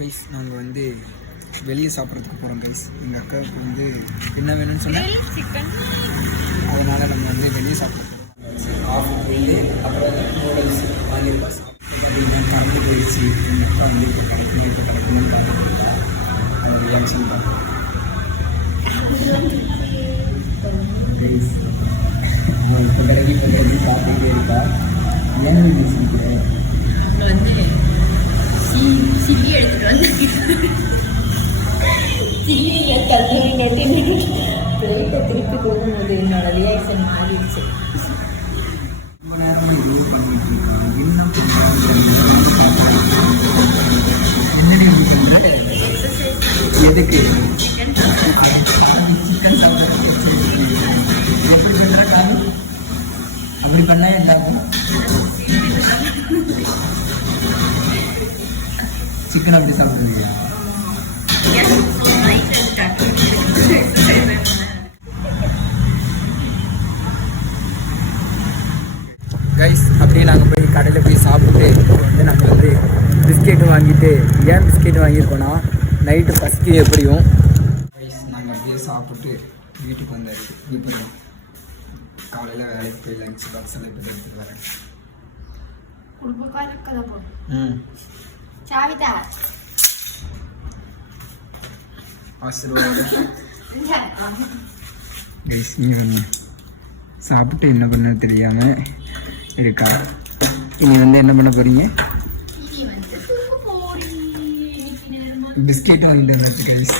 Guys நாங்கள் வந்து வெளியே சாப்பிட்றதுக்கு போகிறோம் கைஸ். எங்கள் அக்காவுக்கு வந்து என்ன வேணும்னு சொன்னால் அதனால் நம்ம வந்து வெளியே சாப்பிட போகிறோம். ஆஃப் போயிட்டு அப்புறம் நூடுல்ஸ் வாங்கியிருக்கோம். சாப்பிட்டு பார்த்தீங்கன்னா கரண்ட் போயிடுச்சு. எங்கள் அக்கா வந்து இப்போ கிடக்கணும்னு பார்த்துட்டு இருக்கா. அதை ரியாக்ஷன் பார்ப்போம். இப்போ கிடைக்கி பார்த்துட்டே இருக்கா. ஏன் பேசிக்கிறேன் வந்து சில்லி எடுத்துட்டு வந்து சில்லியை கல்லூரி நட்டு பிளேட்டை திருப்பி போகும்போது என்னோட ரியாக்ஷன் மாறிடுச்சு. எதுக்கு அப்படி பண்ணா எல்லாருக்கும் சிக்கன் அப்படி சாப்பிடுவீங்க. கைஸ் அப்படியே நாங்கள் போய் கடையில் போய் சாப்பிட்டு வந்து நாங்கள் வந்து பிஸ்கெட்டு வாங்கிட்டு ஏன் பிஸ்கெட்டு வாங்கியிருக்கோன்னா நைட்டு ஃபஸ்ட்டு எப்படியும் கைஸ் நாங்கள் அப்படியே சாப்பிட்டு வீட்டுக்கு வந்தாச்சு. இப்போ காலையில் வேலைக்கு போய் லஞ்ச் பாக்ஸ் எல்லாம் இப்போ எடுத்துகிட்டு வரேன். கைஸ் நீ வந்து சாப்பிட்டு என்ன பண்ண தெரியாமல் இருக்கா. இனி வந்து என்ன பண்ண போறீங்க? பிஸ்கெட் வாங்கிட்டு வந்துச்சு கைஸ்.